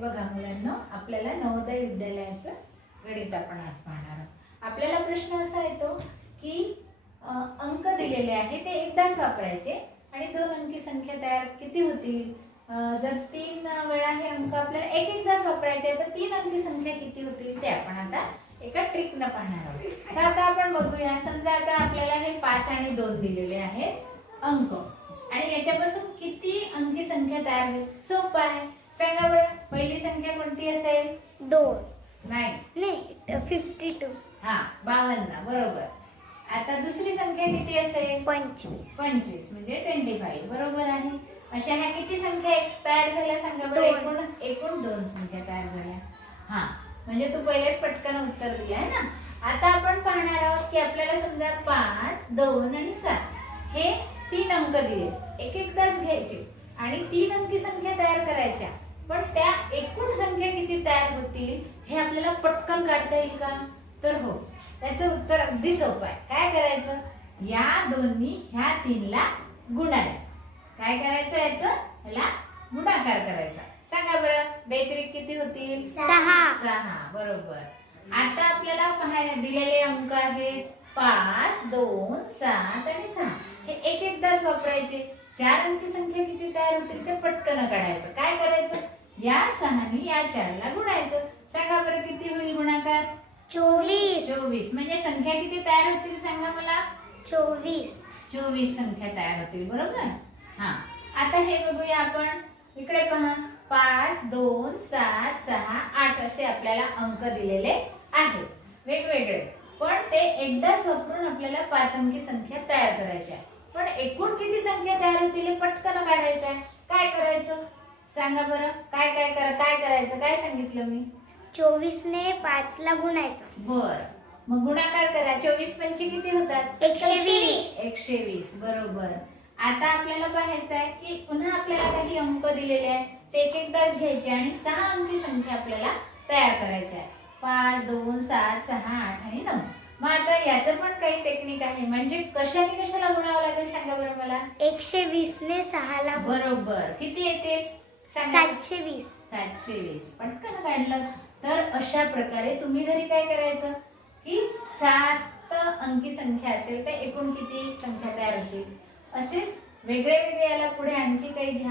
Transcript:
बघा मुलांना, आपल्याला नवोदय विद्यालयाचं गणित आपण आज पाहणार आहोत. आपल्याला प्रश्न असा येतो की अंक दिलेले आहे ते एकदाच वापरायचे आणि दोन अंकी संख्या तयार किती होतील. जर 3 वेळा हे अंक आपल्याला एकदाच वापरायचे तर 3 अंकी संख्या किती होतील ते आपण आता एका ट्रिकनं पाहणार आहोत. तर आता आपण बघूया. समजा आता आपल्याला हे 5 आणि 2 दिलेले आहेत अंक आणि याच्यापासून किती अंकी संख्या तयार होईल. सोपं आहे. सांगा बरं, पहिली संख्या कोणती असेल? 2 नाही 52 हा 52 बरोबर. आता दुसरी संख्या किती असेल? 25 म्हणजे 25 बरोबर आहे. अशा ह्या किती संख्या तयार झाल्या सांगा बरं. एकूण 2 संख्या तयार झाल्या. हा म्हणजे तू पहिलेच पटकन उत्तर दिले आहे ना. आता आपण पाहणार आहोत की आपल्याला समजा 5, 2 आणि 7 हे 3 अंक दिले. एकदाच घ्यायचे आणि 3 अंकी संख्या तयार करायच्या. पण त्या एकूण संख्या किती तयार होतील हे आपल्याला पटकन काढता येईल का? तर हो, त्याचं उत्तर अगदी सोपं आहे. काय करायचं? या दोन्ही ह्या 3 ला गुणायचं. काय करायचं? याला गुणाकार करायचा. सांगा बरं, बेत्रिक किती होतील? 6 बरोबर. आता आपल्याला पाहायला दिलेले अंक आहेत 5, 2, 7 आणि 6. हे एकदाच वापरायचे. 4 अंकी संख्या किती तयार होतील ते पटकन काढायचं. काय करायचं? या 6 या 4 ला गुणायचं. सांगा बरं किती होईल गुणाकार? 24 म्हणजे संख्या किती तयार होतील सांगा मला? 24 संख्या तयार होतील बरोबर. हा आता हे बघूया आपण. इकडे पहा, 5, 2, 7, 6, 8 असे आपल्याला अंक दिलेले आहेत वेगवेगळे. पण ते एकदाच वापरून आपल्याला 5 अंकी संख्या तयार करायच्या. पण एकूण किती संख्या तयार होतील हे पटकन काढायचं आहे. काय करायचं सांगा बरं? काय करायचं? काय सांगितलं मी? 24 ने 5 ला गुणायचं. बर, मग गुणाकार करा. 24 पंचे किती होतात? 120 बरोबर. आता आपल्याला पाहायचं आहे की पुन्हा आपल्याला काही अंक दिलेले आहेत ते एकदाच घ्यायचे आणि 6 अंकी संख्या आपल्याला तयार करायच्या आहे. 5, 2, 7, 6, 8 आणि 9. मग आता याचं पण काही टेक्निक आहे. म्हणजे कशाला गुणावं लागेल सांगा बरं मला? 120 ने 6 ला बरोबर. किती येते? 720 पटकन काढलं. तर अशा प्रकारे तुम्ही घरी काय करायचं की 7 अंकी संख्या असेल तर एकूण किती संख्या तयार होतील. असेच वेगळे याला पुढे आणखी काही घ्या.